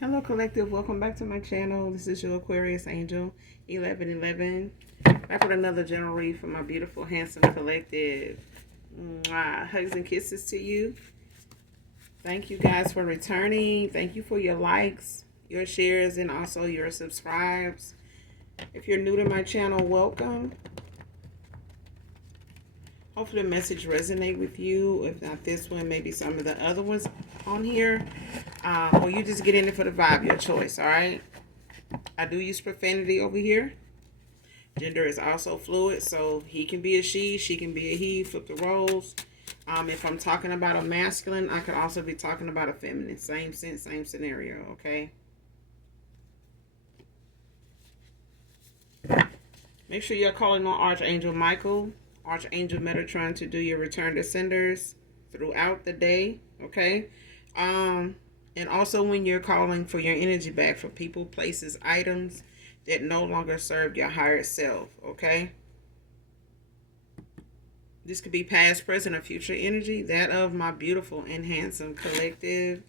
Hello, collective. Welcome back to my channel. This is your Aquarius Angel 1111. Back with another general read for my beautiful, handsome collective. Mwah. Hugs and kisses to you. Thank you guys for returning. Thank you for your likes, your shares, and also your subscribes. If you're new to my channel, welcome. Hopefully the message resonate with you. If not this one, maybe some of the other ones on here. Or you just get in it for the vibe, your choice, all right? I do use profanity over here. Gender is also fluid, so he can be a she can be a he, flip the roles. If I'm talking about a masculine, I could also be talking about a feminine. Same sense, same scenario, okay? Make sure you're calling on Archangel Michael, Archangel Metatron to do your return to senders throughout the day, okay? And also when you're calling for your energy back for people, places, items that no longer serve your higher self, okay? This could be past, present, or future energy, that of my beautiful and handsome collective.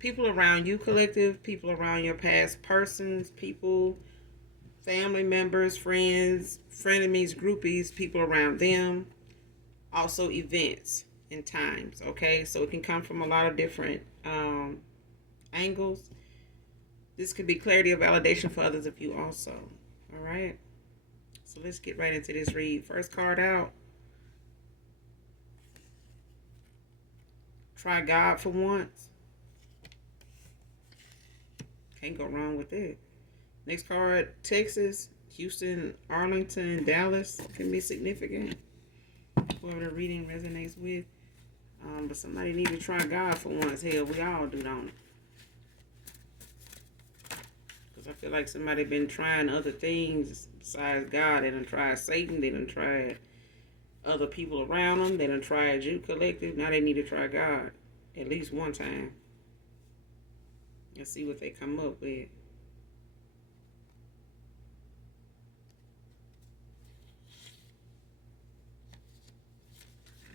People around you, collective, people around your past persons, people, family members, friends, frenemies, groupies, people around them. Also events and times, okay? So it can come from a lot of different angles. This could be clarity or validation for others of you also. All right. So let's get right into this read. First card out. Try God for once. Can't go wrong with it. Next card, Texas, Houston, Arlington, Dallas can be significant. Whoever the reading resonates with. But somebody need to try God for once. Hell, we all do, don't it? I feel like somebody been trying other things besides God. They done tried Satan. They done tried other people around them. They done tried you, collective. Now they need to try God at least one time. Let's see what they come up with.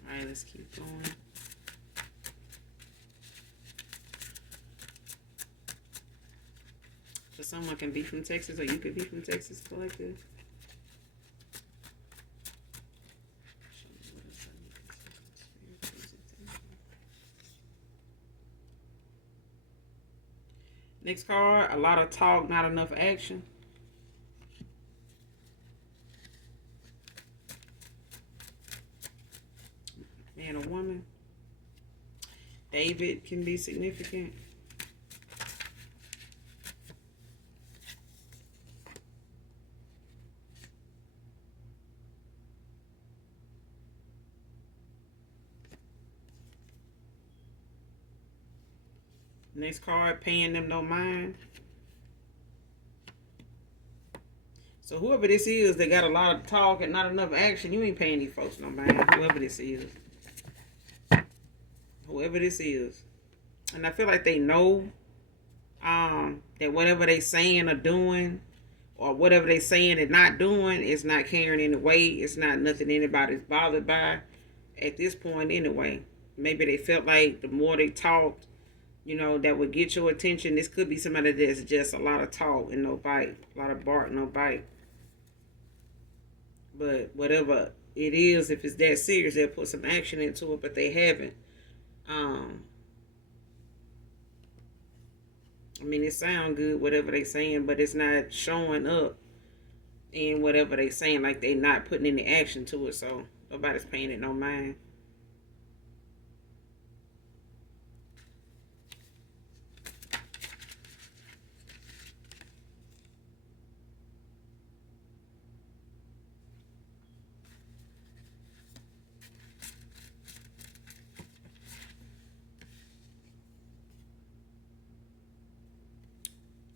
All right, let's keep going. So someone can be from Texas, or you could be from Texas, collective. Next card, a lot of talk, not enough action. Man or woman. David can be significant. Next card, paying them no mind. So whoever this is, they got a lot of talk and not enough action. You ain't paying these folks no mind. Whoever this is. Whoever this is. And I feel like they know that whatever they saying or doing, or whatever they saying and not doing, is not carrying any weight. It's not nothing anybody's bothered by at this point anyway. Maybe they felt like the more they talked, that would get your attention. This could be somebody that's just a lot of talk and no bite. A lot of bark, no bite. But whatever it is, if it's that serious, they'll put some action into it, but they haven't. I mean, it sounds good, whatever they saying, but it's not showing up in whatever they saying, like they not putting any action to it, so nobody's paying it no mind.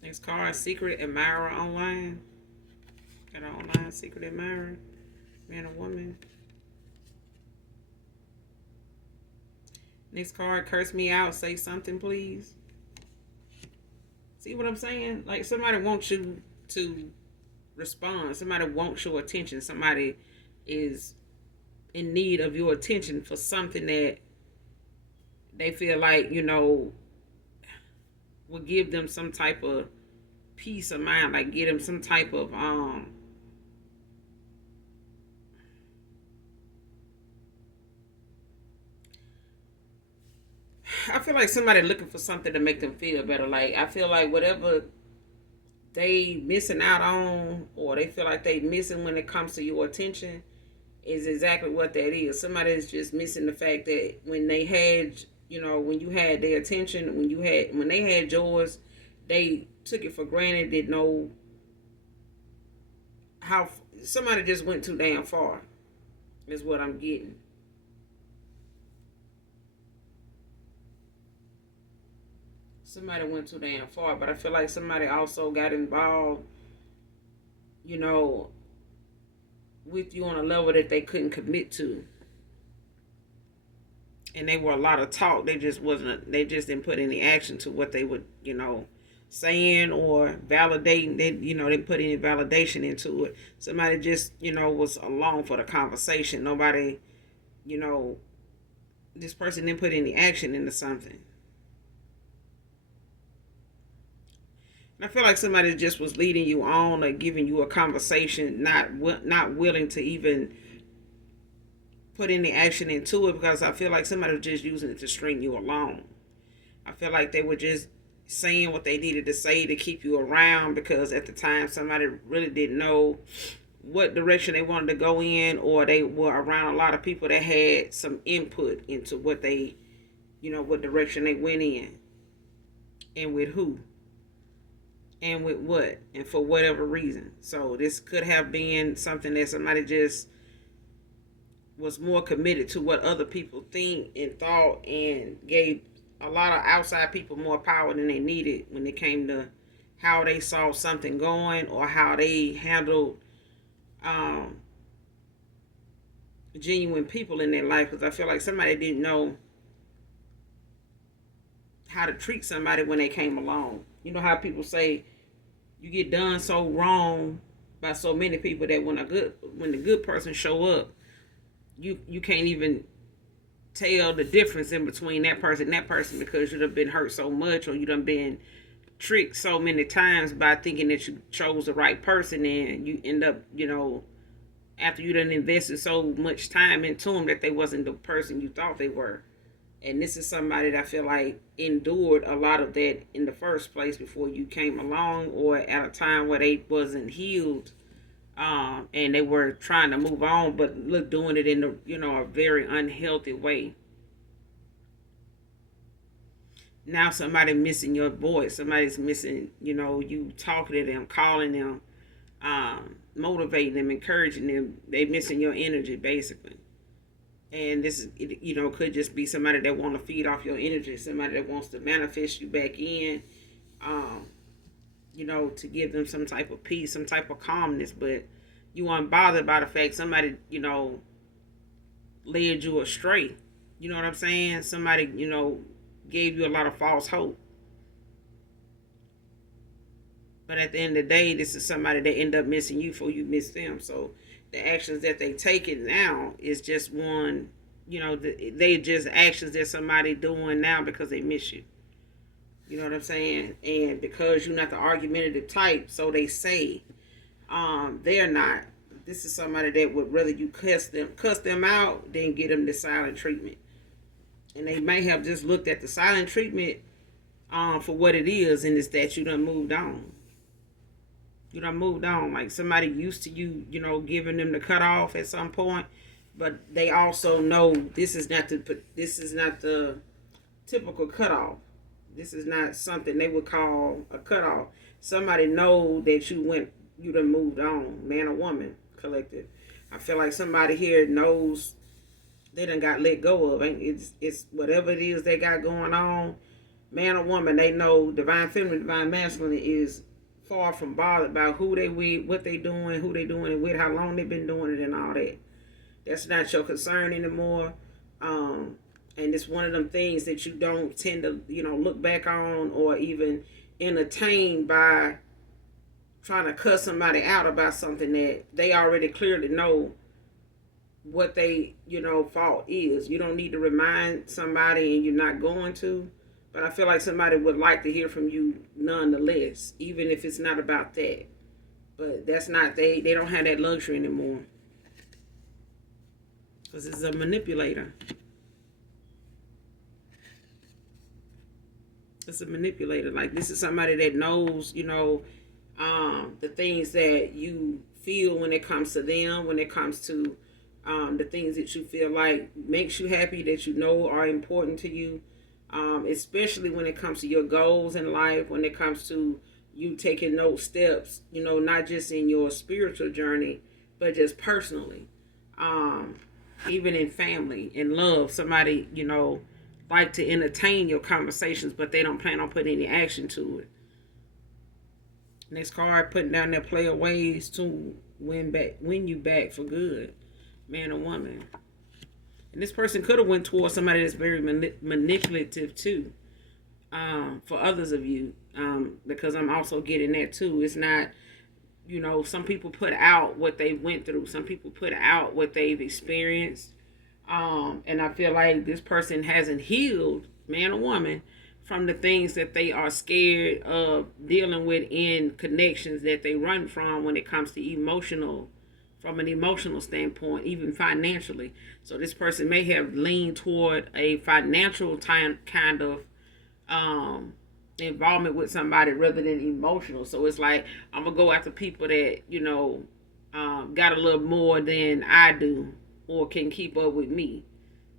Next card, secret admirer online. Got an online secret admirer, man or woman. Next card, curse me out, say something please. See what I'm saying? Like somebody wants you to respond. Somebody wants your attention. Somebody is in need of your attention for something that they feel like, would give them some type of peace of mind, like get them some type of I feel like somebody looking for something to make them feel better. Like I feel like whatever they missing out on, or they feel like they missing when it comes to your attention, is exactly what that is. Somebody is just missing the fact that when they had, when you had their attention, when they had yours, they took it for granted. Didn't know how. Somebody just went too damn far. Is what I'm getting. Somebody went too damn far, but I feel like somebody also got involved, you know, with you on a level that they couldn't commit to. And they were a lot of talk. They just wasn't. They just didn't put any action to what they would, saying or validating. They, didn't put any validation into it. Somebody just, was along for the conversation. Nobody, you know, this person didn't put any action into something. And I feel like somebody just was leading you on or giving you a conversation, not willing to even put any action into it, because I feel like somebody was just using it to string you along. I feel like they were just saying what they needed to say to keep you around, because at the time somebody really didn't know what direction they wanted to go in, or they were around a lot of people that had some input into what they, what direction they went in, and with who, and with what, and for whatever reason. So this could have been something that somebody just was more committed to what other people think and thought, and gave a lot of outside people more power than they needed when it came to how they saw something going, or how they handled um, genuine people in their life. Because I feel like somebody didn't know how to treat somebody when they came along. You know how people say you get done so wrong by so many people that when the good person show up, you can't even tell the difference in between that person and that person, because you done been hurt so much, or you done been tricked so many times by thinking that you chose the right person, and you end up, after you done invested so much time into them, that they wasn't the person you thought they were. And this is somebody that I feel like endured a lot of that in the first place before you came along, or at a time where they wasn't healed, and they were trying to move on, but look, doing it in a very unhealthy way. Now somebody missing your voice. Somebody's missing, you talking to them, calling them, motivating them, encouraging them. They missing your energy, basically. And this, could just be somebody that want to feed off your energy, somebody that wants to manifest you back in, um, to give them some type of peace, some type of calmness. But you aren't bothered by the fact somebody, led you astray. You know what I'm saying? Somebody, gave you a lot of false hope. But at the end of the day, this is somebody that end up missing you before you miss them. So the actions that they taking now is just one, they just actions that somebody doing now because they miss you. You know what I'm saying? And because you're not the argumentative type, so they say, they're not. This is somebody that would rather you cuss them out than get them the silent treatment. And they may have just looked at the silent treatment for what it is, and it's that you done moved on. You done moved on. Like somebody used to you, giving them the cutoff at some point, but they also know this is not the typical cutoff. This is not something they would call a cutoff. Somebody know that you done moved on, man or woman, collective. I feel like somebody here knows they done got let go of. It's whatever it is they got going on, man or woman, they know divine feminine, divine masculine is far from bothered about who they with, what they doing, who they doing it with, how long they been doing it, and all that. That's not your concern anymore. And it's one of them things that you don't tend to, look back on or even entertain by trying to cuss somebody out about something that they already clearly know what they, fault is. You don't need to remind somebody, and you're not going to. But I feel like somebody would like to hear from you nonetheless, even if it's not about that. But that's not, they don't have that luxury anymore. Because it's a manipulator. It's a manipulator. Like, this is somebody that knows, the things that you feel when it comes to them, when it comes to the things that you feel like makes you happy, that you know are important to you, especially when it comes to your goals in life, when it comes to you taking those steps, not just in your spiritual journey, but just personally, even in family, in love. Somebody, like to entertain your conversations, but they don't plan on putting any action to it. Next card, putting down their player ways to win you back for good, man or woman. And this person could have went towards somebody that's very manipulative too, for others of you, because I'm also getting that too. It's not, some people put out what they went through. Some people put out what they've experienced. And I feel like this person hasn't healed, man or woman, from the things that they are scared of dealing with in connections that they run from when it comes to from an emotional standpoint, even financially. So this person may have leaned toward a financial kind of involvement with somebody rather than emotional. So it's like, I'm going to go after people that, got a little more than I do or can keep up with me.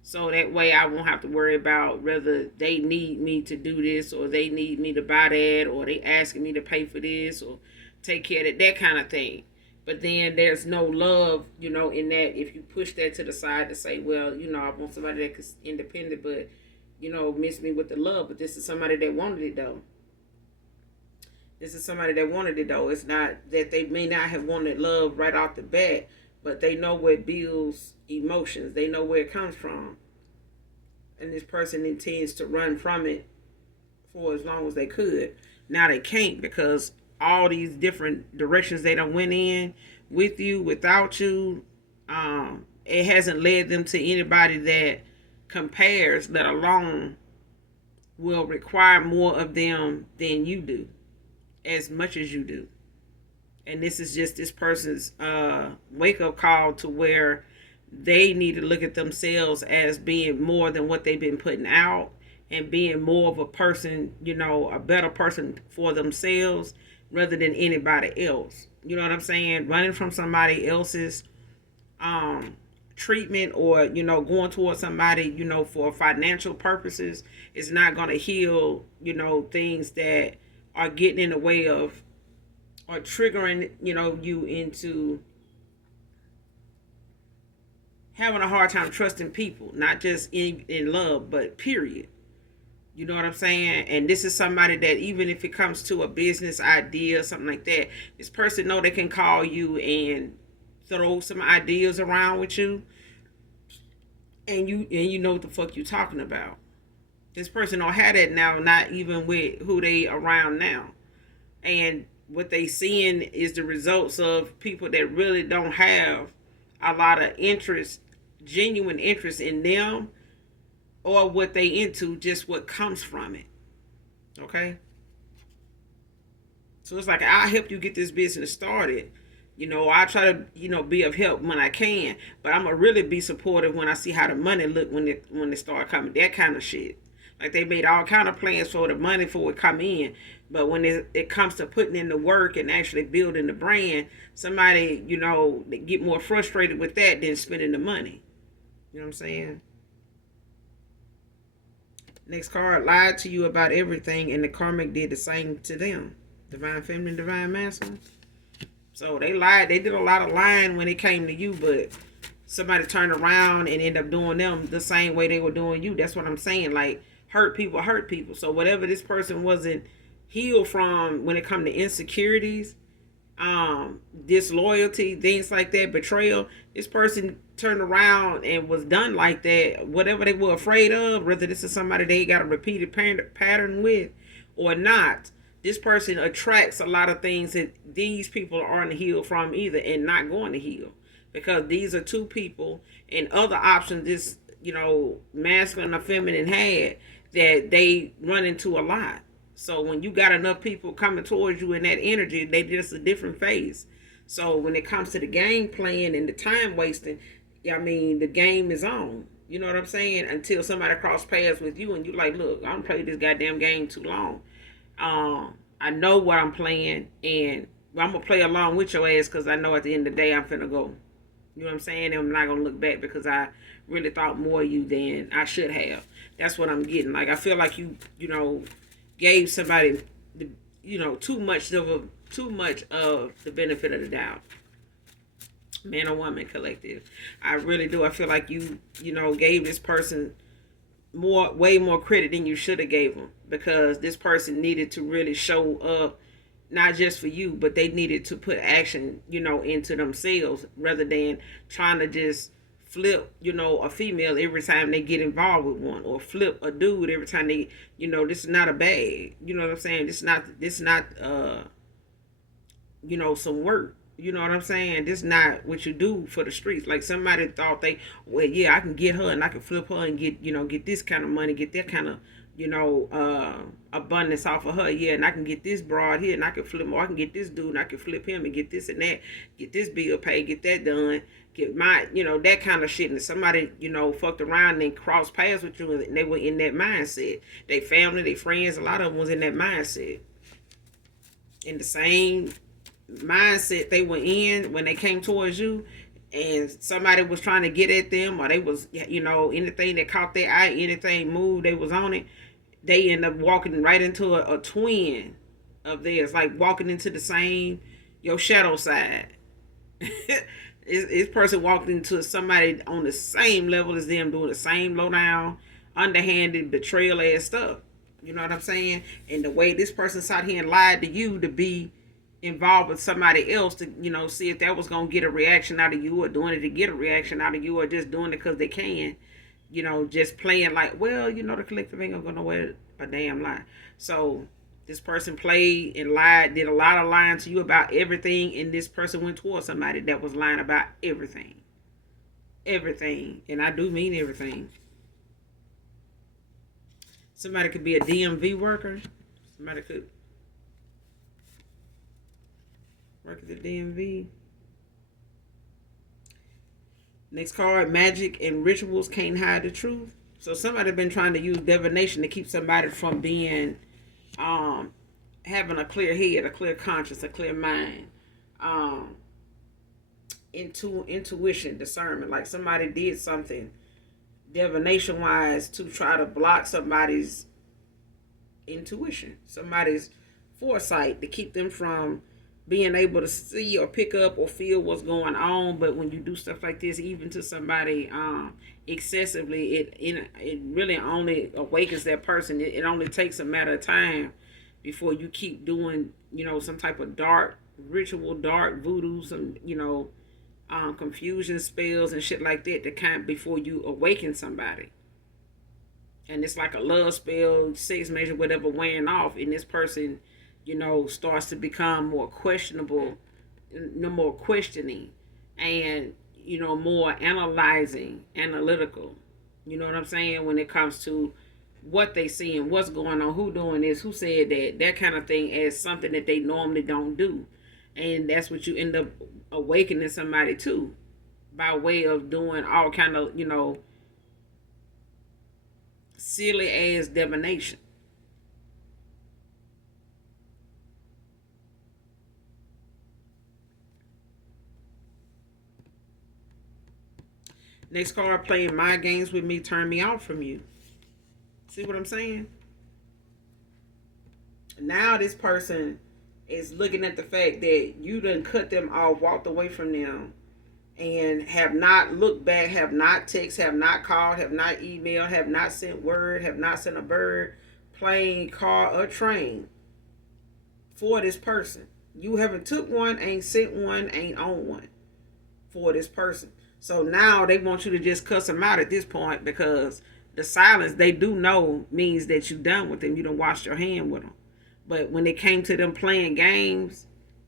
So that way I won't have to worry about whether they need me to do this or they need me to buy that or they asking me to pay for this or take care of that kind of thing. But then there's no love, in that if you push that to the side to say, well, I want somebody that's independent, but, miss me with the love. But this is somebody that wanted it, though. This is somebody that wanted it, though. It's not that they may not have wanted love right off the bat, but they know what builds emotions. They know where it comes from. And this person intends to run from it for as long as they could. Now they can't, because all these different directions they done went in with you, without you, it hasn't led them to anybody that compares, let alone will require more of them than you do, as much as you do. And this is just this person's wake-up call to where they need to look at themselves as being more than what they've been putting out and being more of a person, a better person for themselves rather than anybody else. You know what I'm saying? Running from somebody else's treatment or, going towards somebody, for financial purposes is not going to heal, things that are getting in the way of or triggering, you into having a hard time trusting people, not just in love, but period. You know what I'm saying? And this is somebody that even if it comes to a business idea, something like that, this person know they can call you and throw some ideas around with you, and you know what the fuck you talking about. This person don't have that now, not even with who they around now. And what they seeing is the results of people that really don't have a lot of interest, genuine interest in them or what they into, just what comes from it. Okay? So it's like, I'll help you get this business started. I try to, be of help when I can, but I'm going to really be supportive when I see how the money look when it start coming. That kind of shit. Like, they made all kind of plans for the money for it come in. But when it comes to putting in the work and actually building the brand, somebody, they get more frustrated with that than spending the money. You know what I'm saying? Next card, lied to you about everything, and the karmic did the same to them. Divine feminine, divine masculine. So they lied. They did a lot of lying when it came to you, but somebody turned around and ended up doing them the same way they were doing you. That's what I'm saying. Like, hurt people hurt people. So whatever this person wasn't healed from when it comes to insecurities, disloyalty, things like that, betrayal, this person turned around and was done like that. Whatever they were afraid of, whether this is somebody they got a repeated pattern with or not, this person attracts a lot of things that these people aren't healed from either and not going to heal, because these are two people and other options this masculine or feminine had that they run into a lot. So when you got enough people coming towards you in that energy, they just a different phase. So when it comes to the game playing and the time wasting, I mean, the game is on. You know what I'm saying? Until somebody cross paths with you and you like, look, I'm playing this goddamn game too long. I know what I'm playing, and I'm gonna play along with your ass because I know at the end of the day I'm finna go. You know what I'm saying? And I'm not gonna look back because I really thought more of you than I should have. That's what I'm getting. Like I feel like you gave somebody the too much of the benefit of the doubt. Man or woman collective. I really do. I feel like you gave this person way more credit than you should have gave them, because this person needed to really show up, not just for you, but they needed to put action, into themselves, rather than trying to just flip, a female every time they get involved with one, or flip a dude every time they, this is not a bag. You know what I'm saying? This not some work. You know what I'm saying? This not what you do for the streets. Like somebody thought well, yeah, I can get her and I can flip her and get this kind of money, get that kind of, abundance off of her. Yeah, and I can get this broad here and I can flip more. I can get this dude and I can flip him and get this and that, get this bill paid, get that done, get my, that kind of shit. And somebody, fucked around and crossed paths with you and they were in that mindset. They family, they friends, a lot of them was in that mindset. In the same mindset they were in when they came towards you, and somebody was trying to get at them, or they was anything that caught their eye, anything moved, they was on it. They end up walking right into a twin of theirs, like walking into the same your shadow side. This person walked into somebody on the same level as them, doing the same low down, underhanded, betrayal ass stuff. You know what I'm saying? And the way this person sat here and lied to you to be involved with somebody else to see if that was gonna get a reaction out of you, or doing it to get a reaction out of you, or just doing it because they can, just playing like, well, the collective ain't gonna wear a damn lie. So this person played and lied, did a lot of lying to you about everything, and this person went towards somebody that was lying about everything, and I do mean everything. Somebody could be a DMV worker. Somebody could work at the DMV. Next card, magic and rituals can't hide the truth. So somebody been trying to use divination to keep somebody from being, having a clear head, a clear conscience, a clear mind, intuition, discernment. Like somebody did something divination wise to try to block somebody's intuition, somebody's foresight, to keep them from being able to see or pick up or feel what's going on. But when you do stuff like this, even to somebody excessively, it really only awakens that person. It only takes a matter of time before you keep doing some type of dark ritual, dark voodoo, some confusion spells and shit like that, before you awaken somebody. And it's like a love spell, sex measure, whatever, wearing off, and this person starts to become more questionable, no more questioning, and more analyzing, analytical. You know what I'm saying? When it comes to what they see and what's going on, who doing this, who said that kind of thing, as something that they normally don't do. And that's what you end up awakening somebody to, by way of doing all kind of silly ass divination. Next card, playing mind games with me, turn me off from you. See what I'm saying? Now this person is looking at the fact that you done cut them off, walked away from them, and have not looked back, have not text, have not called, have not emailed, have not sent word, have not sent a bird, plane, car, or train for this person. You haven't took one, ain't sent one, ain't on one for this person. So now they want you to just cuss them out at this point, because the silence, they do know, means that you done with them. You done washed your hand with them. But when it came to them playing games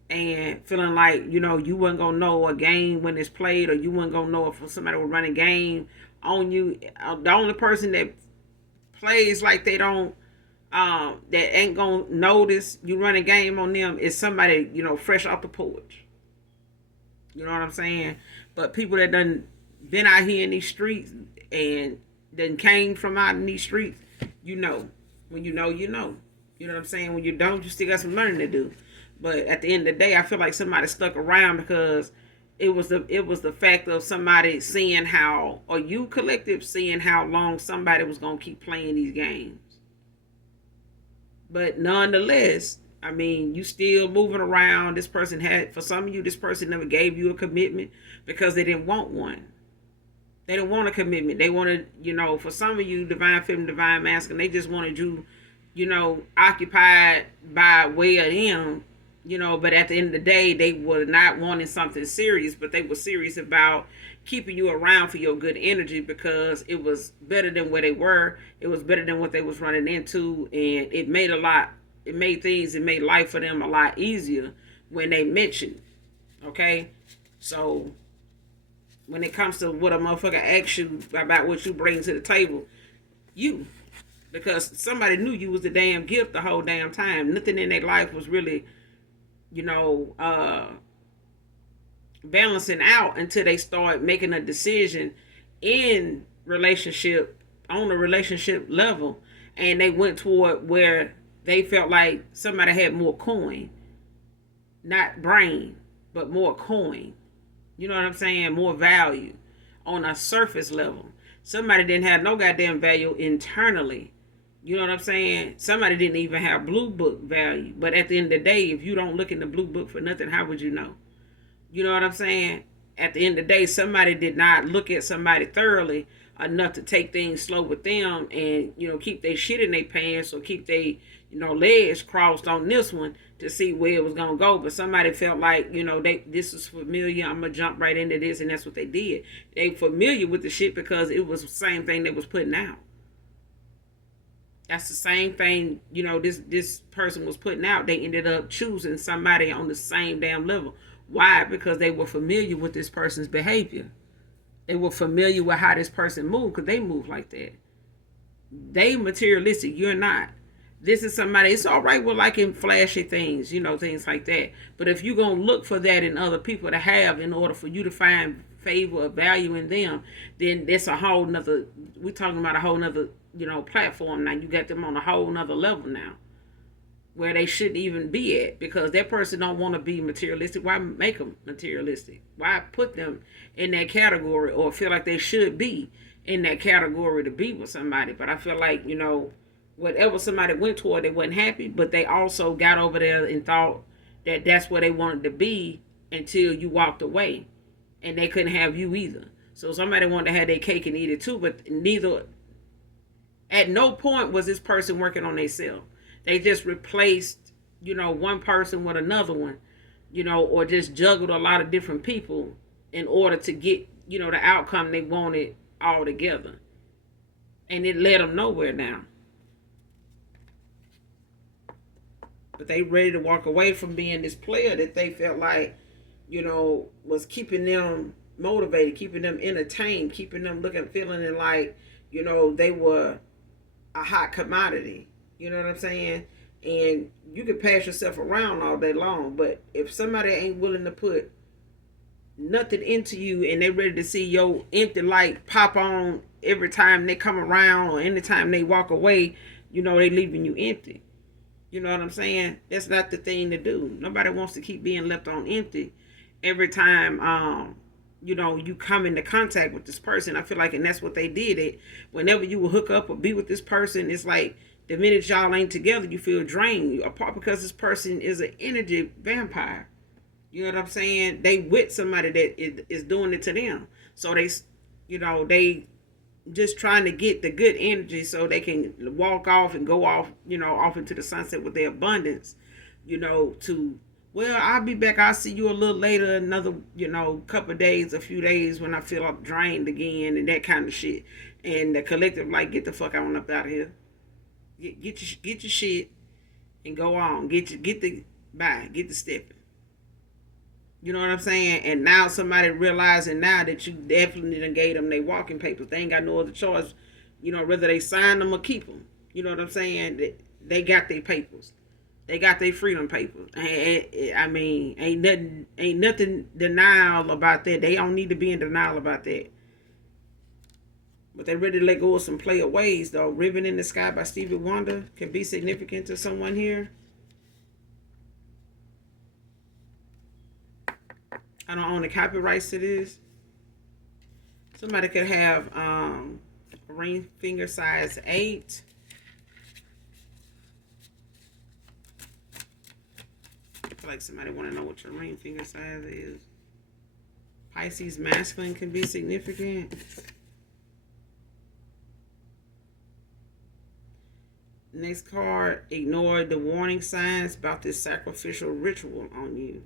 and feeling like, you wasn't going to know a game when it's played, or you wasn't going to know if somebody was running game on you, the only person that plays like they don't that ain't gonna notice you run a game on them is somebody, fresh off the porch. You know what I'm saying? But people that done been out here in these streets and then came from out in these streets, you know. When you know, you know. You know what I'm saying? When you don't, you still got some learning to do. But at the end of the day, I feel like somebody stuck around because it was the fact of somebody seeing how, or you collective seeing how long somebody was gonna keep playing these games. But nonetheless, I mean, you still moving around. This person had, for some of you, this person never gave you a commitment because they didn't want one. They didn't want a commitment. They wanted, for some of you, divine feminine, divine masculine, they just wanted you, occupied by way of them, but at the end of the day, they were not wanting something serious, but they were serious about keeping you around for your good energy because it was better than where they were. It was better than what they was running into, and it made it made life for them a lot easier when they mentioned. Okay? So when it comes to what a motherfucker asks you about what you bring to the table, you. Because somebody knew you was the damn gift the whole damn time. Nothing in their life was really, balancing out until they start making a decision in relationship, on a relationship level. And they went toward where they felt like somebody had more coin. Not brain, but more coin. You know what I'm saying? More value on a surface level. Somebody didn't have no goddamn value internally. You know what I'm saying? Somebody didn't even have blue book value. But at the end of the day, if you don't look in the blue book for nothing, how would you know? You know what I'm saying? At the end of the day, somebody did not look at somebody thoroughly enough to take things slow with them and, keep their shit in their pants or keep their, legs crossed on this one to see where it was going to go. But somebody felt like, this is familiar. I'm going to jump right into this. And that's what they did. They familiar with the shit because it was the same thing they was putting out. That's the same thing, this person was putting out. They ended up choosing somebody on the same damn level. Why? Because they were familiar with this person's behavior. They were familiar with how this person moved because they move like that. They materialistic. You're not. This is somebody, it's all right with liking flashy things, things like that. But if you're going to look for that in other people to have in order for you to find favor or value in them, then that's a whole nother, we're talking about a whole nother, platform now. You got them on a whole nother level now where they shouldn't even be at because that person don't want to be materialistic. Why make them materialistic? Why put them in that category or feel like they should be in that category to be with somebody? But I feel like, whatever somebody went toward, they wasn't happy, but they also got over there and thought that that's where they wanted to be until you walked away and they couldn't have you either. So somebody wanted to have their cake and eat it too, but at no point was this person working on themselves. They just replaced, one person with another one, or just juggled a lot of different people in order to get, the outcome they wanted all together. And it led them nowhere now. But they ready to walk away from being this player that they felt like, was keeping them motivated, keeping them entertained, keeping them feeling like, they were a hot commodity. You know what I'm saying? And you can pass yourself around all day long, but if somebody ain't willing to put nothing into you and they ready to see your empty light pop on every time they come around or anytime they walk away, they leaving you empty. You know what I'm saying? That's not the thing to do. Nobody wants to keep being left on empty every time you come into contact with this person. I feel like, and that's what they did. It whenever you will hook up or be with this person, it's like the minute y'all ain't together, you feel drained. Apart because this person is an energy vampire. You know what I'm saying? They with somebody that is doing it to them. So they just trying to get the good energy so they can walk off and go off, off into the sunset with their abundance, well, I'll be back. I'll see you a little later, another, couple of days, a few days when I feel drained again and that kind of shit. And the collective, like, get the fuck on up out of here. Get your shit and go on. Get the stepping. You know what I'm saying? And now somebody realizing now that you definitely done gave them their walking papers. They ain't got no other choice whether they sign them or keep them. You know what I'm saying? They got their papers. They got their freedom papers. I mean, ain't nothing denial about that. They don't need to be in denial about that. But they ready to let go of some player ways, though. Ribbon in the Sky by Stevie Wonder can be significant to someone here. I don't own the copyrights to this. Somebody could have ring finger size 8. I feel like somebody want to know what your ring finger size is. Pisces masculine can be significant. Next card, ignore the warning signs about this sacrificial ritual on you.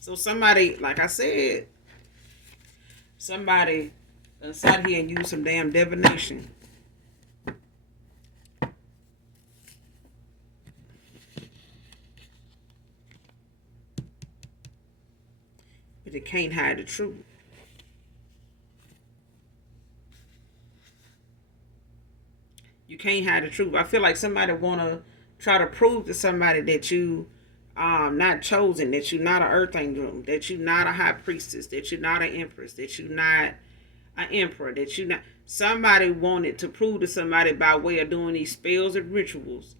So somebody, like I said, somebody sat here and used some damn divination. But they can't hide the truth. You can't hide the truth. I feel like somebody want to try to prove to somebody that you not chosen, that you're not an earth angel, that you're not a high priestess, that you're not an empress, that you're not an emperor, that you're not. Somebody wanted to prove to somebody by way of doing these spells and rituals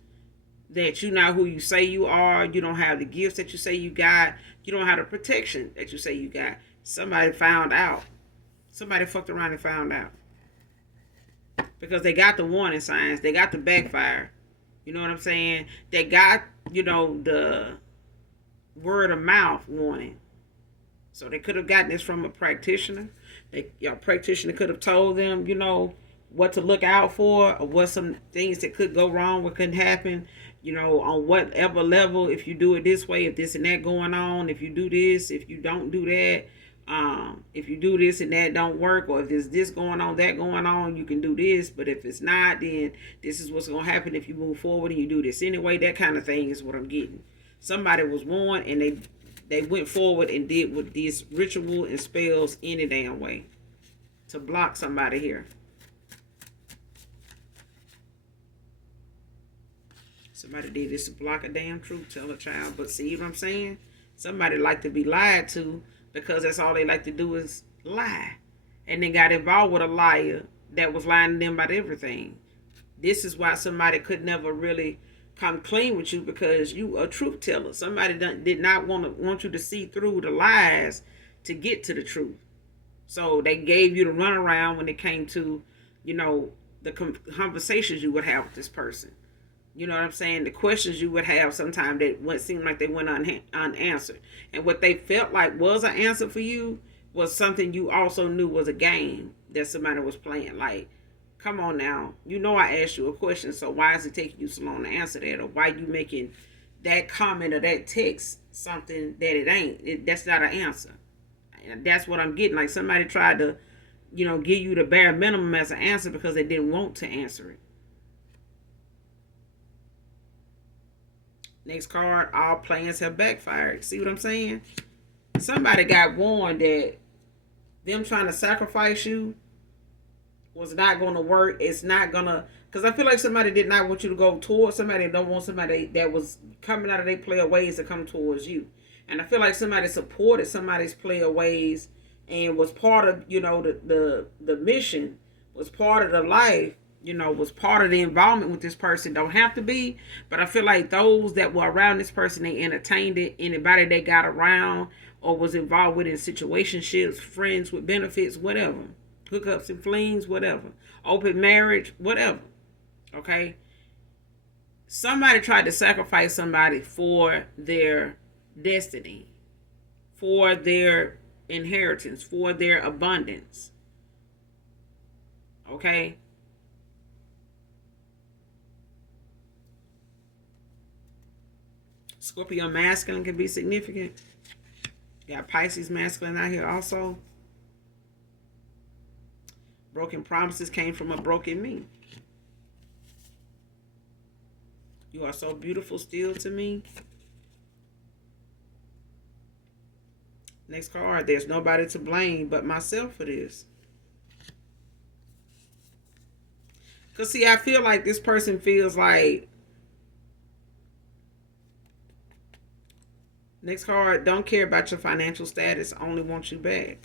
that you're not who you say you are. You don't have the gifts that you say you got. You don't have the protection that you say you got. Somebody found out. Somebody fucked around and found out. Because they got the warning signs. They got the backfire. You know what I'm saying? They got, the word of mouth warning. So they could have gotten this from a practitioner. Your practitioner could have told them, what to look out for, or what some things that could go wrong, what could happen, on whatever level, if you do it this way, if this and that going on, if you do this, if you don't do that, if you do this and that don't work, or if there's this going on, that going on, you can do this, but if it's not, then this is what's going to happen if you move forward and you do this anyway. That kind of thing is what I'm getting. Somebody was warned and they went forward and did with these ritual and spells any damn way to block somebody here. Somebody did this to block a damn truth teller, child. But see what I'm saying? Somebody like to be lied to, because that's all they like to do is lie. And they got involved with a liar that was lying to them about everything. This is why somebody could never really come clean with you, because you a truth teller. Somebody did not want you to see through the lies to get to the truth. So they gave you the runaround when it came to, the conversations you would have with this person. You know what I'm saying? The questions you would have sometimes that seemed like they went unanswered. And what they felt like was an answer for you was something you also knew was a game that somebody was playing. Like, come on now. I asked you a question, so why is it taking you so long to answer that? Or why you making that comment or that text something that it ain't? That's not an answer. And that's what I'm getting. Like, somebody tried to, give you the bare minimum as an answer because they didn't want to answer it. Next card, all plans have backfired. See what I'm saying? Somebody got warned that them trying to sacrifice you was not going to work. It's not going to, because I feel like somebody did not want you to go towards somebody. Don't want somebody that was coming out of their player ways to come towards you. And I feel like somebody supported somebody's player ways and was part of, the mission, was part of the life, was part of the involvement with this person. Don't have to be, but I feel like those that were around this person, they entertained it. Anybody they got around or was involved with in situationships, friends with benefits, whatever, hookups and flings, whatever, open marriage, whatever. Okay. Somebody tried to sacrifice somebody for their destiny, for their inheritance, for their abundance. Okay. Scorpio masculine can be significant. You got Pisces masculine out here also. Broken promises came from a broken me. You are so beautiful still to me. Next card, there's nobody to blame but myself for this. Cause see, I feel like this person feels like, next card, don't care about your financial status, only want you back.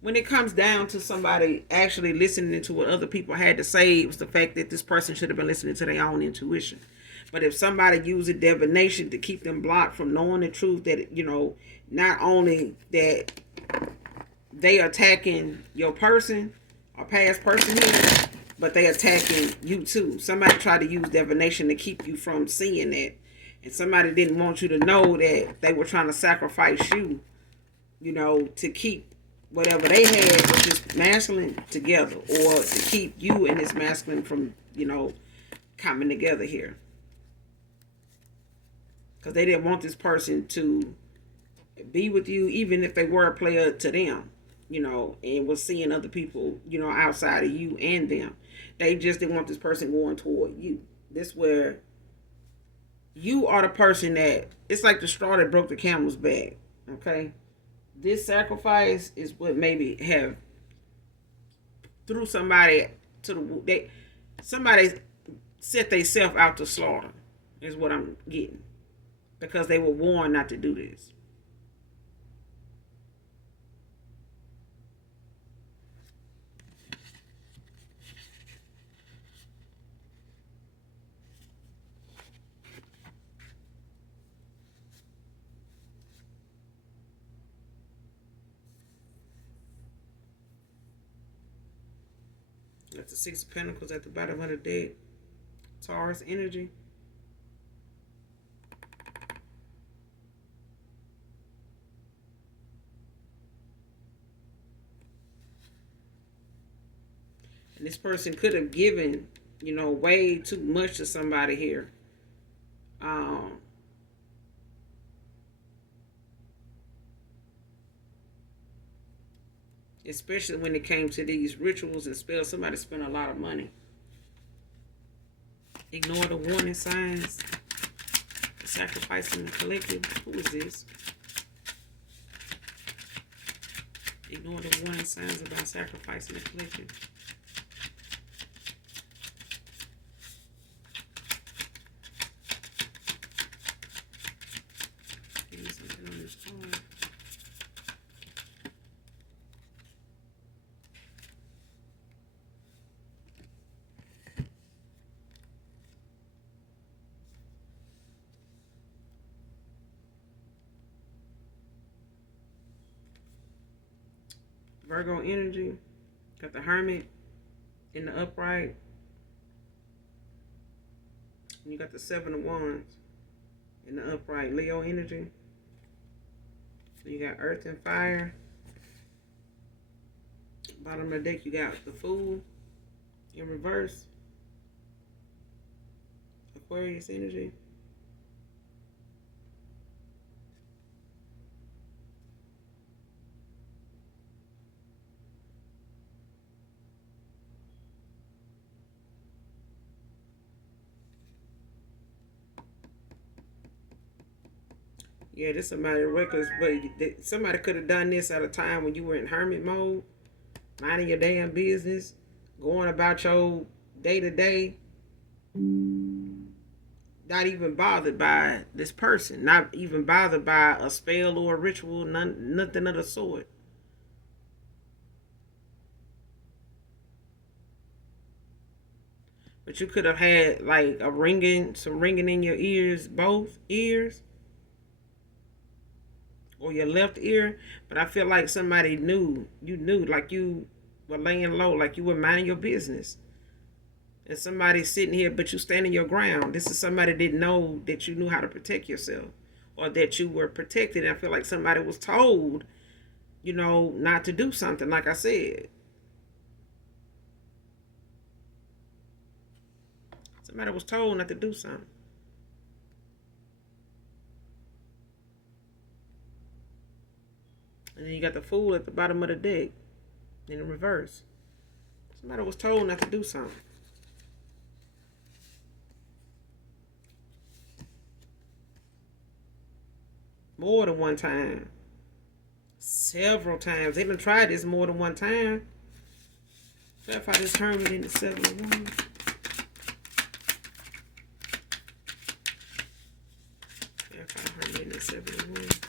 When it comes down to somebody actually listening to what other people had to say, it was the fact that this person should have been listening to their own intuition. But if somebody uses divination to keep them blocked from knowing the truth, that, not only that they attacking your person or past person here, but they attacking you too. Somebody tried to use divination to keep you from seeing that. And somebody didn't want you to know that they were trying to sacrifice you, to keep whatever they had, which is masculine, together, or to keep you and this masculine from, coming together here. Because they didn't want this person to be with you, even if they were a player to them, and was seeing other people, outside of you and them. They just didn't want this person going toward you. This where you are the person that, it's like the straw that broke the camel's back. Okay? This sacrifice is what maybe have threw somebody to somebody set themselves out to slaughter, is what I'm getting. Because they were warned not to do this. That's the Six of Pentacles at the bottom of the deck. Taurus energy. And this person could have given, way too much to somebody here. Especially when it came to these rituals and spells. Somebody spent a lot of money. Ignore the warning signs. Sacrificing the collective. Who is this? Ignore the warning signs about sacrificing the collective. Give me something on this card. Virgo energy. Got the Hermit in the upright. And you got the Seven of Wands in the upright. Leo energy. You got Earth and Fire. Bottom of the deck, you got the Fool in reverse. Aquarius energy. Yeah, this somebody reckless, but somebody could have done this at a time when you were in hermit mode, minding your damn business, going about your day to day, not even bothered by this person, not even bothered by a spell or a ritual, nothing of the sort. But you could have had like some ringing in your ears, both ears, or your left ear. But I feel like somebody knew, like you were laying low, like you were minding your business. And somebody sitting here, but you standing your ground. This is somebody that didn't know that you knew how to protect yourself, or that you were protected. And I feel like somebody was told, not to do something, like I said. Somebody was told not to do something. And then you got the Fool at the bottom of the deck in the reverse. Somebody was told not to do something. More than one time. Several times. They done tried this more than one time. Clarify this hermit in the 7 of Wands. Clarify hermit in the 7 of Wands.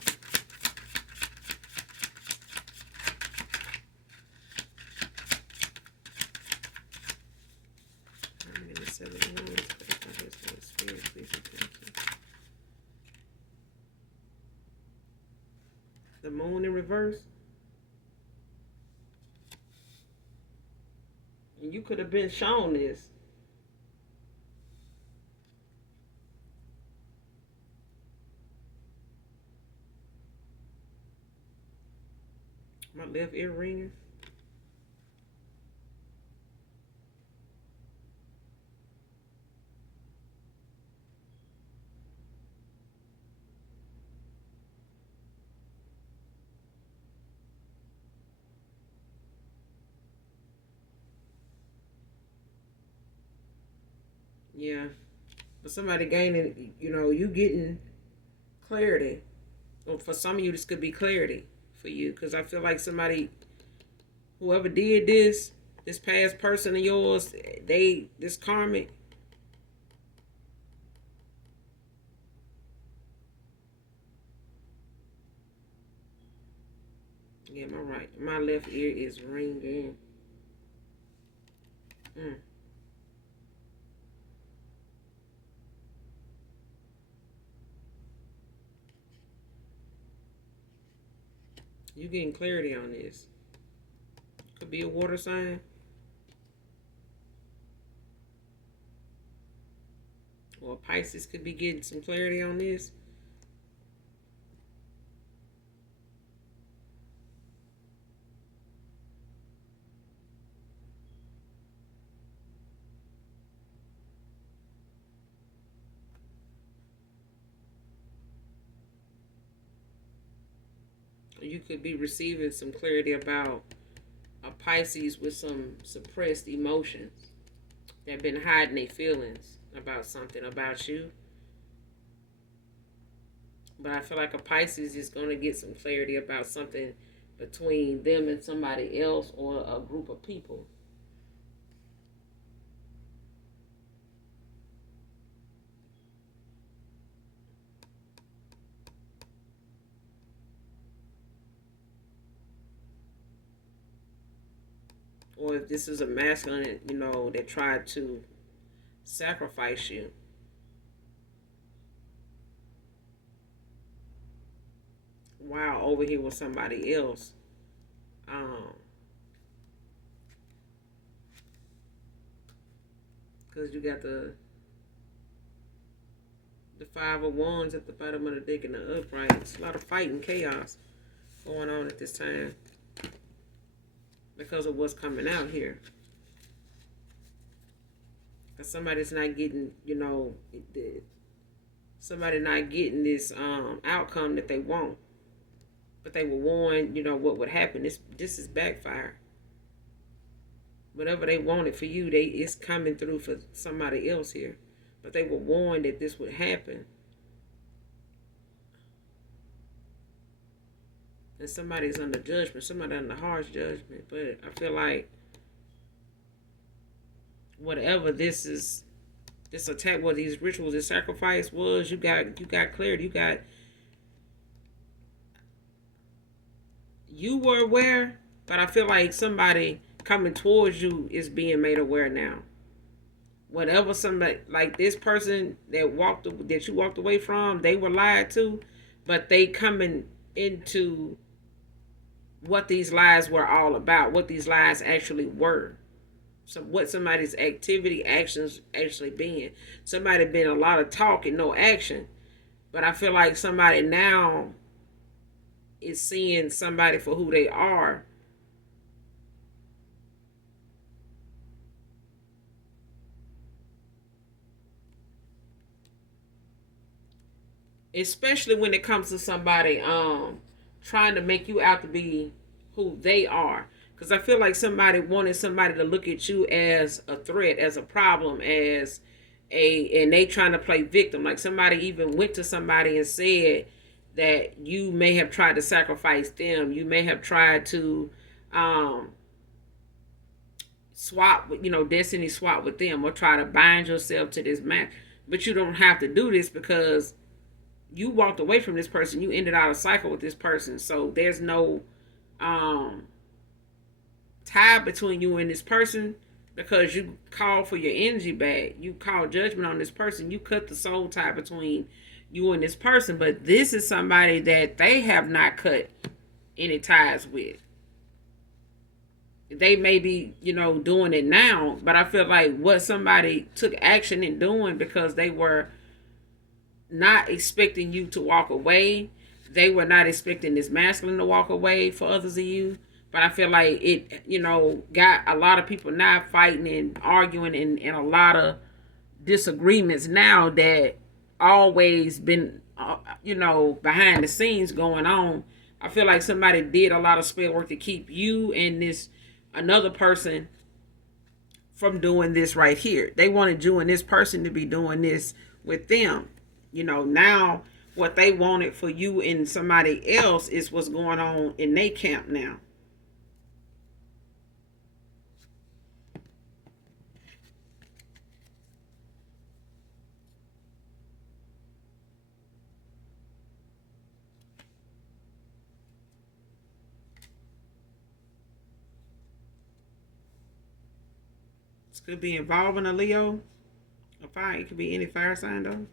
Hermit in the 7 of Wands. Clarify his Holy Spirit, please and thank you. The moon in reverse. And you could have been shown this. My left ear ringing. Yeah. For somebody gaining, you getting clarity. Or for some of you, this could be clarity for you. Because I feel like whoever did this past person of yours, this karmic, yeah, my left ear is ringing. You getting clarity on this. Could be a water sign. Or Pisces could be getting some clarity on this. You could be receiving some clarity about a Pisces with some suppressed emotions. They've been hiding their feelings about something about you. But I feel like a Pisces is going to get some clarity about something between them and somebody else or a group of people. Or if this is a masculine, that tried to sacrifice you. While over here with somebody else. Because you got the 5 of Wands at the bottom of the deck and the upright. It's a lot of fighting, chaos going on at this time. Because of what's coming out here. Because somebody's not getting, somebody not getting this outcome that they want. But they were warned, what would happen. This is backfired. Whatever they wanted for you, it's coming through for somebody else here. But they were warned that this would happen. And somebody's under judgment. Somebody under harsh judgment. But I feel like whatever this attack, what these rituals, this sacrifice was, you got clarity. You were aware, but I feel like somebody coming towards you is being made aware now. Whatever somebody, like this person that you walked away from, they were lied to, but they coming into what these lies were all about, what these lies actually were. So what somebody's actions actually being. Somebody been a lot of talk and no action. But I feel like somebody now is seeing somebody for who they are. Especially when it comes to somebody trying to make you out to be who they are. Because I feel like somebody wanted somebody to look at you as a threat, as a problem, and they trying to play victim. Like somebody even went to somebody and said that you may have tried to sacrifice them. You may have tried to swap with, destiny swap with them, or try to bind yourself to this man. But you don't have to do this because you walked away from this person. You ended out a cycle with this person. So there's no um tie between you and this person, because you call for your energy back. You call judgment on this person. You cut the soul tie between you and this person. But this is somebody that they have not cut any ties with. They may be, doing it now, but I feel like what somebody took action in doing, because they were not expecting you to walk away. They were not expecting this masculine to walk away for others of you. But I feel like it, got a lot of people now fighting and arguing, and a lot of disagreements now that always been, behind the scenes going on. I feel like somebody did a lot of spell work to keep you and this another person from doing this right here. They wanted you and this person to be doing this with them. Now what they wanted for you and somebody else is what's going on in their camp now. This could be involving a Leo, a fire. It could be any fire sign though.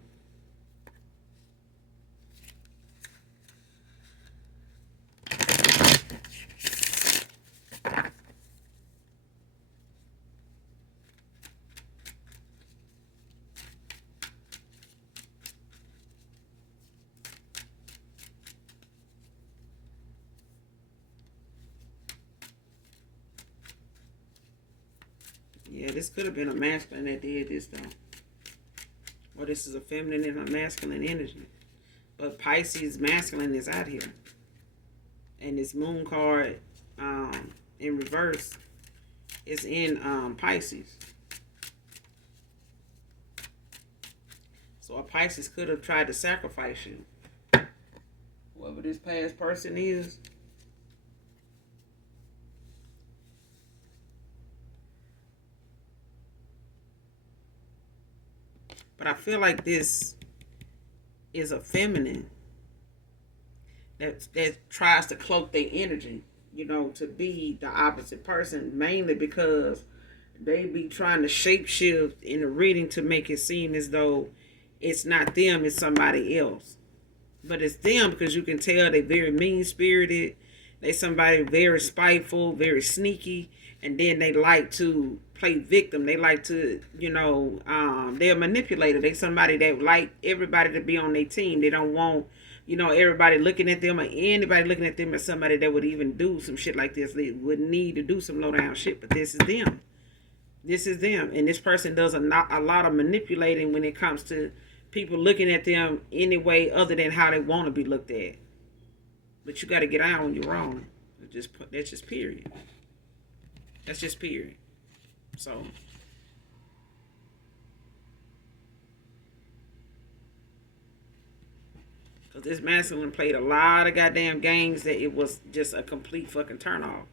Yeah, this could have been a masculine that did this though. Or this is a feminine and a masculine energy. But Pisces masculine is out here. And this moon card in reverse is in Pisces. So a Pisces could have tried to sacrifice you. Whoever this past person is. But I feel like this is a feminine that tries to cloak their energy, to be the opposite person, mainly because they be trying to shapeshift in the reading to make it seem as though it's not them, it's somebody else. But it's them because you can tell they're very mean spirited. They somebody very spiteful, very sneaky, and then they like to play victim. They like to, they're a manipulator. They somebody that like everybody to be on their team. They don't want, everybody looking at them or anybody looking at them as somebody that would even do some shit like this. They would need to do some low down shit, but this is them. This is them. And this person does a lot of manipulating when it comes to people looking at them any way other than how they want to be looked at. But you got to get out when you're wrong. That's just period. That's just period. So, because this masculine played a lot of goddamn games that it was just a complete fucking turn off.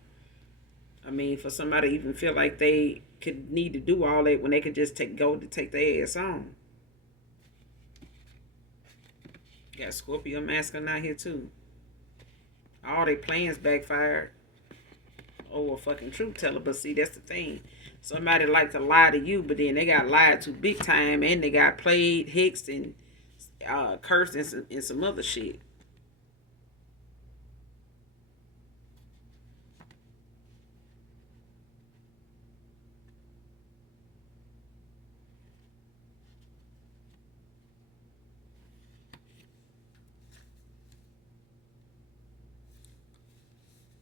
I mean, for somebody to even feel like they could need to do all that when they could just take their ass on. Got Scorpio masculine out here too. All their plans backfired. Oh, a fucking truth teller. But see, that's the thing. Somebody like to lie to you, but then they got lied to big time, and they got played, hexed, and cursed, and some other shit.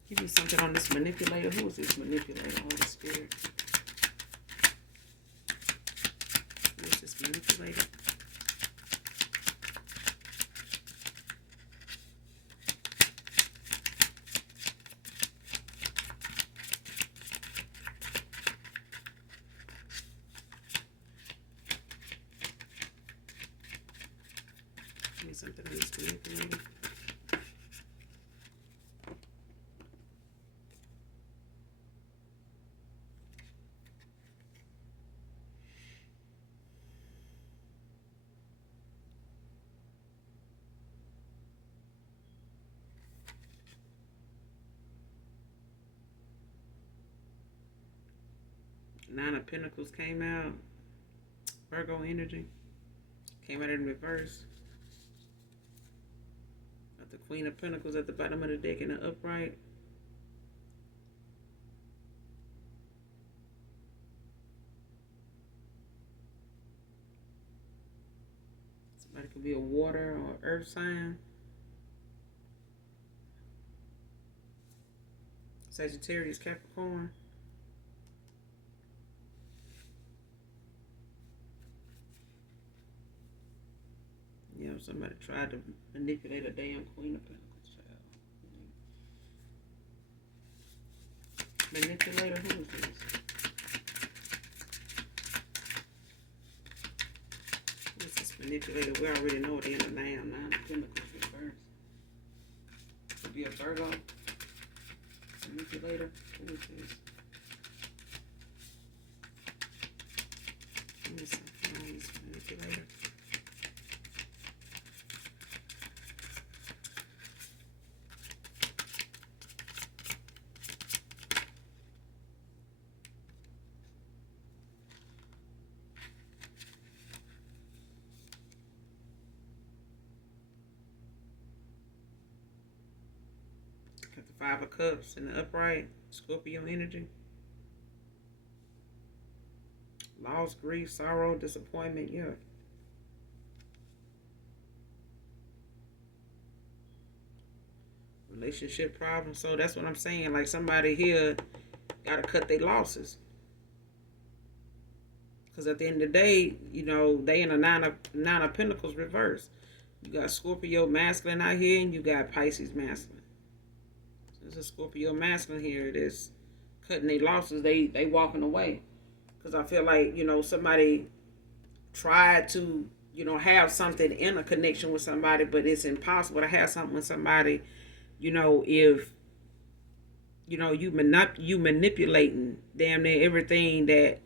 Give me something on this manipulator. Who is this manipulator? Holy Spirit. Who is this manipulator? Give me something on this manipulator. Nine of Pentacles came out. Virgo energy came out in reverse. Got the Queen of Pentacles at the bottom of the deck in the upright. Somebody could be a water or earth sign. Sagittarius, Capricorn. You know, somebody tried to manipulate a damn Queen of Pentacles, child. Manipulator, who is this? Who is this manipulator? We already know the end of now. Nine of Pentacles reverse. Could be a Virgo. Manipulator, who is this? Who is this manipulator? Got the Five of Cups in the upright. Scorpio energy. Loss, grief, sorrow, disappointment. Yeah. Relationship problems. So that's what I'm saying. Like somebody here got to cut their losses. Because at the end of the day, you know, they in a nine of Pentacles reverse. You got Scorpio masculine out here and you got Pisces masculine. There's a Scorpio masculine here that's cutting their losses. They walking away. Because I feel like, you know, somebody tried to, you know, have something in a connection with somebody, but it's impossible to have something with somebody, you know, if, you know, you manipulating damn near everything that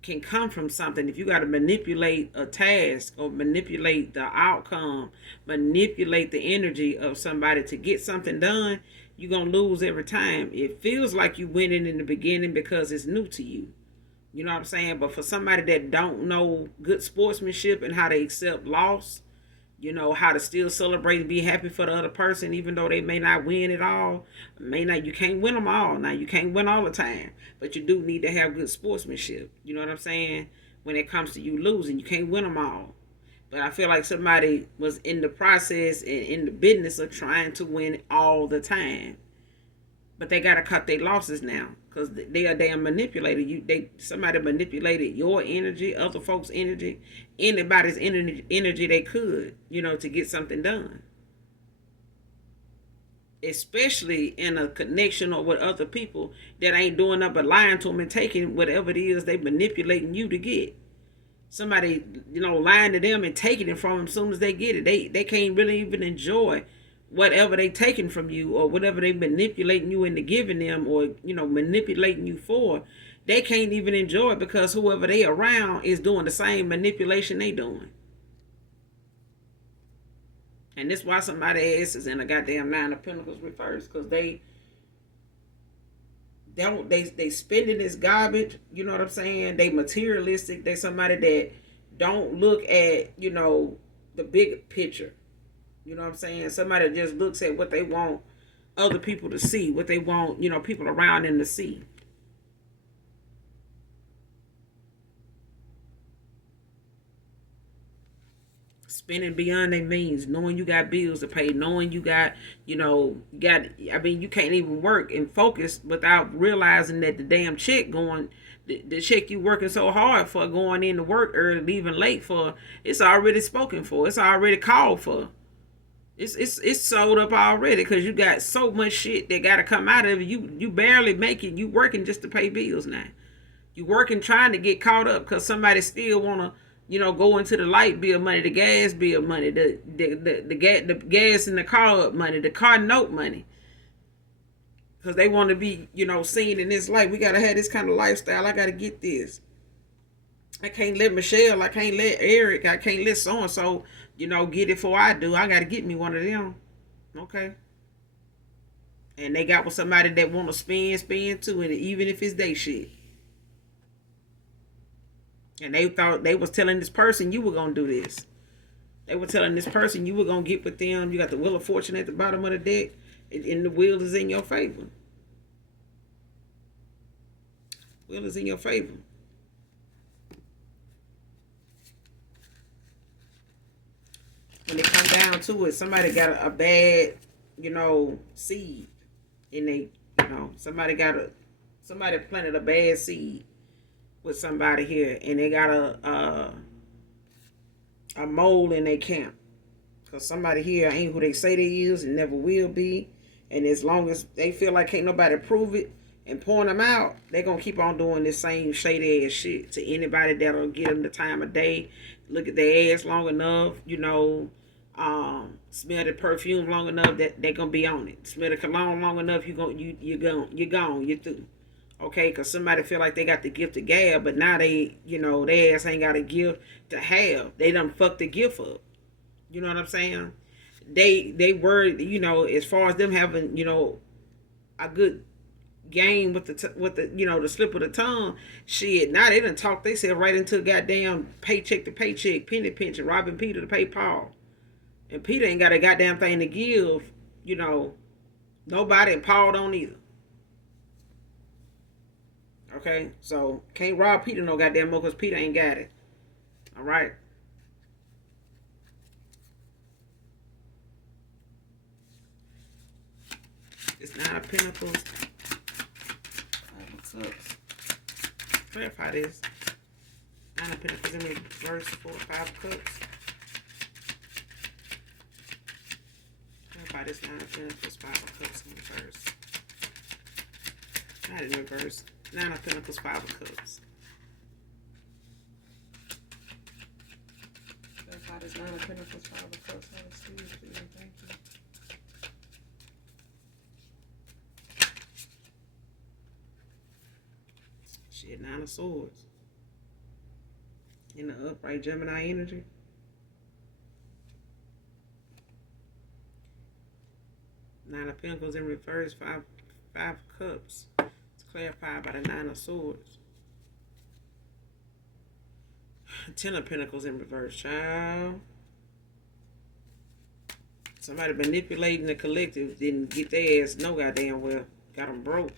can come from something. If you got to manipulate a task or manipulate the outcome, manipulate the energy of somebody to get something done, you're going to lose every time. It feels like you winning in the beginning because it's new to you. You know what I'm saying? But for somebody that don't know good sportsmanship and how to accept loss, you know, how to still celebrate and be happy for the other person, even though they may not win it all. You can't win them all. Now, you can't win all the time. But you do need to have good sportsmanship. You know what I'm saying? When it comes to you losing, you can't win them all. But I feel like somebody was in the process and in the business of trying to win all the time. But they got to cut their losses now. Because they are damn manipulated. Somebody manipulated your energy, other folks' energy, anybody's energy they could, you know, to get something done. Especially in a connection or with other people that ain't doing nothing but lying to them and taking whatever it is they manipulating you to get. Somebody, you know, lying to them and taking it from them as soon as they get it. They can't really even enjoy whatever they taking from you or whatever they manipulating you into giving them or, you know, manipulating you for. They can't even enjoy it because whoever they around is doing the same manipulation they doing. And that's why somebody else is in a goddamn Nine of Pentacles reverse, because they spending this garbage. You know what I'm saying? They materialistic. They somebody that don't look at, you know, the big picture. You know what I'm saying? Somebody just looks at what they want other people to see, what they want, you know, people around them to see. Spending beyond their means, knowing you got bills to pay, knowing you got, you know, you can't even work and focus without realizing that the damn check going, the check you working so hard for, going into work early, leaving late for, it's already spoken for. It's already called for. It's sold up already because you got so much shit that got to come out of it. You barely make it. You working just to pay bills now. You working trying to get caught up because somebody still want to, you know, go into the light bill money, the gas bill money, the gas in the car up money, the car note money. Because they want to be, you know, seen in this light. We got to have this kind of lifestyle. I got to get this. I can't let Michelle, I can't let Eric, I can't let so-and-so, you know, get it before I do. I got to get me one of them. Okay. And they got with somebody that want to spend too, and even if it's they shit. And they thought they was telling this person you were gonna do this. They were telling this person you were gonna get with them. You got the wheel of fortune at the bottom of the deck, and the wheel is in your favor. Wheel is in your favor. When it comes down to it, somebody got a bad, seed, and they, somebody planted a bad seed with somebody here, and they got a mole in their camp. Because somebody here ain't who they say they is and never will be. And as long as they feel like can't nobody prove it and point them out, they're going to keep on doing this same shady ass shit to anybody that'll give them the time of day, look at their ass long enough, smell the perfume long enough that they're going to be on it. Smell the cologne long enough, you're gone, you're through. Okay, because somebody feel like they got the gift of gab, but now their ass ain't got a gift to have. They done fucked the gift up. You know what I'm saying? They were, as far as them having, a good game with the slip of the tongue. Shit, now they done talked themselves right into goddamn paycheck to paycheck, penny pinching, robbing Peter to pay Paul. And Peter ain't got a goddamn thing to give, nobody, and Paul don't either. Okay, so can't rob Peter no goddamn more because Peter ain't got it. All right. It's 9 of Pentacles, 5 of Cups. Clarify this. 9 of Pentacles in reverse, 4 of 5 of Cups. Clarify this 9 of Pentacles, 5 of Cups in reverse. Not in reverse. 9 of Pentacles, 5 of Cups. Clarify this 9 of Pentacles, 5 of Cups. Thank you. Shit, 9 of Swords. In the upright Gemini energy. Nine of Pentacles in reverse, 5 of Cups. It's clarified by the 9 of Swords. 10 of Pentacles in reverse, child. Somebody manipulating the collective didn't get their ass no goddamn well. Got them broke.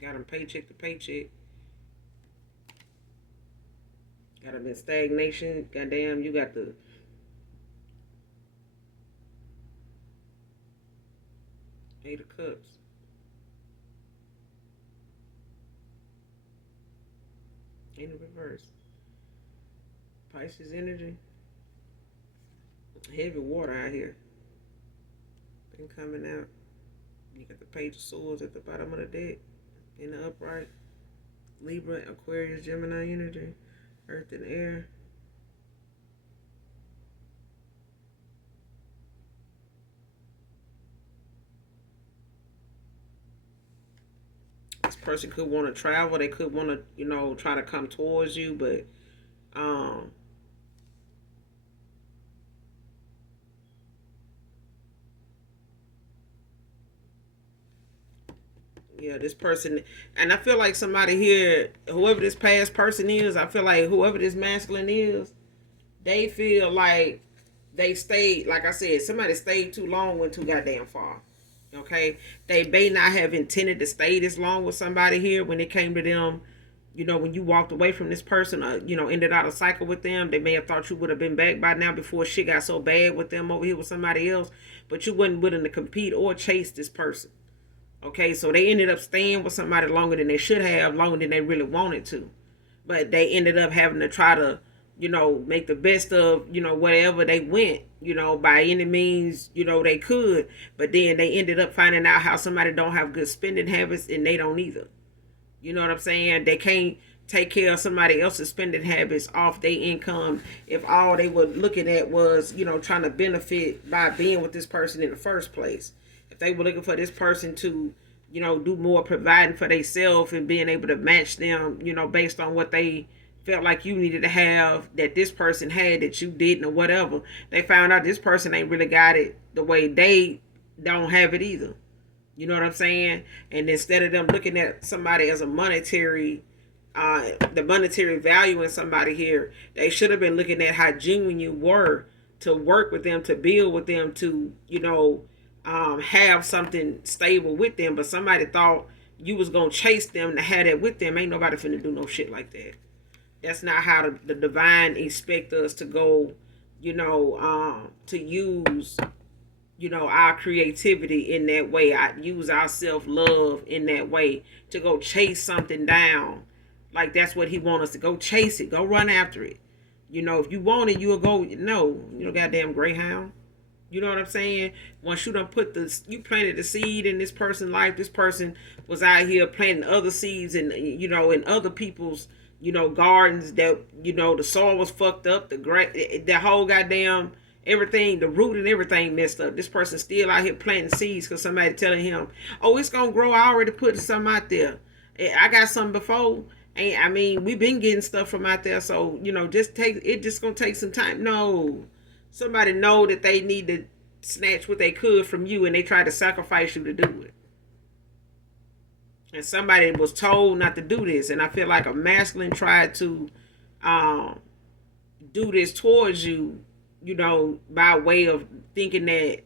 Got them paycheck to paycheck. Got them in stagnation. Goddamn, you got the Eight of Cups. In the reverse. Pisces energy. Heavy water out here. Been coming out. You got the Page of Swords at the bottom of the deck. In the upright. Libra, Aquarius, Gemini energy. Earth and air. This person could want to travel. They could want to, try to come towards you, but yeah, this person, and I feel like somebody here, whoever this past person is, I feel like whoever this masculine is, they feel like they stayed, like I said, somebody stayed too long, went too goddamn far. Okay, they may not have intended to stay this long with somebody here when it came to them. When you walked away from this person, ended out a cycle with them, they may have thought you would have been back by now before shit got so bad with them over here with somebody else, but you wasn't willing to compete or chase this person. Okay, so they ended up staying with somebody longer than they should have, longer than they really wanted to. But they ended up having to try to, make the best of, whatever they went, by any means, they could. But then they ended up finding out how somebody don't have good spending habits and they don't either. You know what I'm saying? They can't take care of somebody else's spending habits off their income if all they were looking at was, trying to benefit by being with this person in the first place. If they were looking for this person to, do more providing for themselves and being able to match them, based on what they felt like you needed to have that this person had that you didn't or whatever, they found out this person ain't really got it the way they don't have it either. You know what I'm saying? And instead of them looking at somebody as a monetary the monetary value in somebody here. They should have been looking at how genuine you were to work with them, to build with them, to, have something stable with them. But somebody thought you was going to chase them to have that with them. Ain't nobody finna do no shit like that. That's not how the divine expect us to go, to use, our creativity in that way. I use our self-love in that way to go chase something down. Like, that's what he wants us to go chase it, go run after it. If you want it, you'll go. No, goddamn greyhound. You know what I'm saying? Once you done you planted the seed in this person's life, this person was out here planting other seeds and, in other people's, gardens that, the soil was fucked up, the whole goddamn everything, the root and everything messed up. This person still out here planting seeds because somebody telling him, oh, it's going to grow. I already put some out there. I got some before. We've been getting stuff from out there. So, just going to take some time. No. Somebody know that they need to snatch what they could from you and they try to sacrifice you to do it. And somebody was told not to do this. And I feel like a masculine tried to do this towards you, by way of thinking that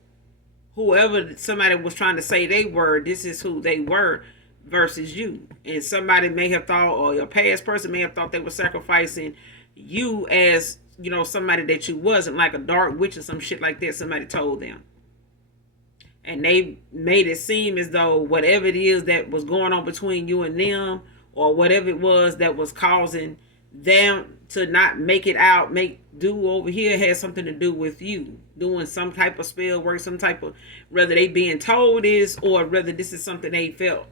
whoever somebody was trying to say they were, this is who they were versus you. And somebody may have thought, or your past person may have thought they were sacrificing you as, somebody that you wasn't, like a dark witch or some shit like that. Somebody told them. And they made it seem as though whatever it is that was going on between you and them, or whatever it was that was causing them to not make it out, do over here, had something to do with you doing some type of spell work, some type of, whether they being told this or whether this is something they felt,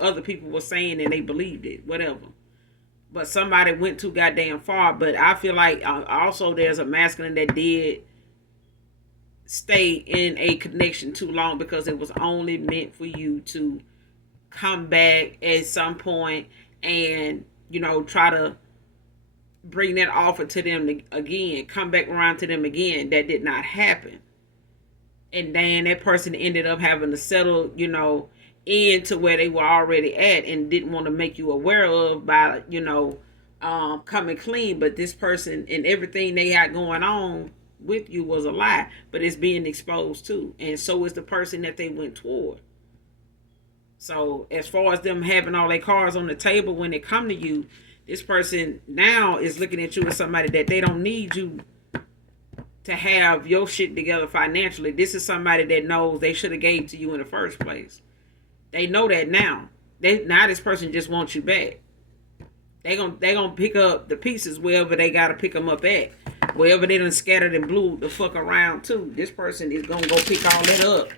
other people were saying and they believed it, whatever. But somebody went too goddamn far. But I feel like also there's a masculine that did stay in a connection too long because it was only meant for you to come back at some point and, try to bring that offer to them again, come back around to them again. That did not happen. And then that person ended up having to settle, into where they were already at and didn't want to make you aware of by, coming clean. But this person and everything they had going on with you was a lie, but it's being exposed too. And so is the person that they went toward. So as far as them having all their cards on the table when they come to you, this person now is looking at you as somebody that they don't need you to have your shit together financially. This is somebody that knows they should have gave to you in the first place. They know that now. Now this person just wants you back. They gonna pick up the pieces wherever they gotta pick them up at. Wherever they done scattered and blew the fuck around too. This person is gonna go pick all that up.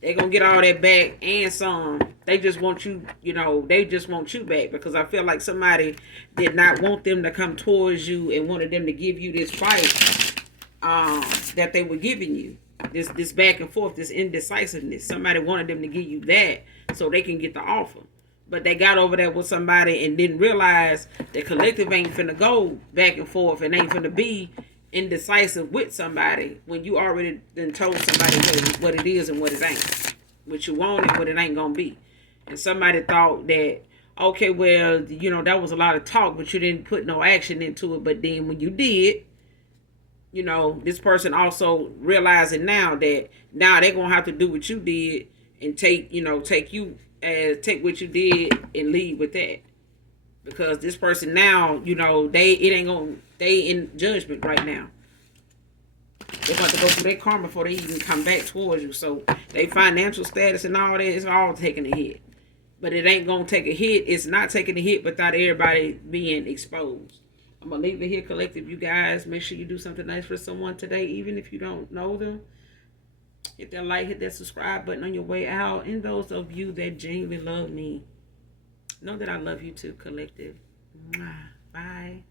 They gonna get all that back and some. They just want you, they just want you back. Because I feel like somebody did not want them to come towards you and wanted them to give you this fight that they were giving you. This back and forth, this indecisiveness. Somebody wanted them to give you that so they can get the offer. But they got over there with somebody and didn't realize the collective ain't finna go back and forth and ain't finna be indecisive with somebody when you already done told somebody what it is and what it ain't. What you want and what it ain't gonna be. And somebody thought that, okay, well, that was a lot of talk, but you didn't put no action into it. But then when you did, this person also realizing now that now they're gonna have to do what you did and take what you did and leave with that. Because this person now, they in judgment right now. They're about to go through their karma before they even come back towards you. So they financial status and all that is all taking a hit. But it ain't gonna take a hit. It's not taking a hit without everybody being exposed. I'm going to leave it here, collective. You guys, make sure you do something nice for someone today, even if you don't know them. Hit that like, hit that subscribe button on your way out. And those of you that genuinely love me, know that I love you too, collective. Bye.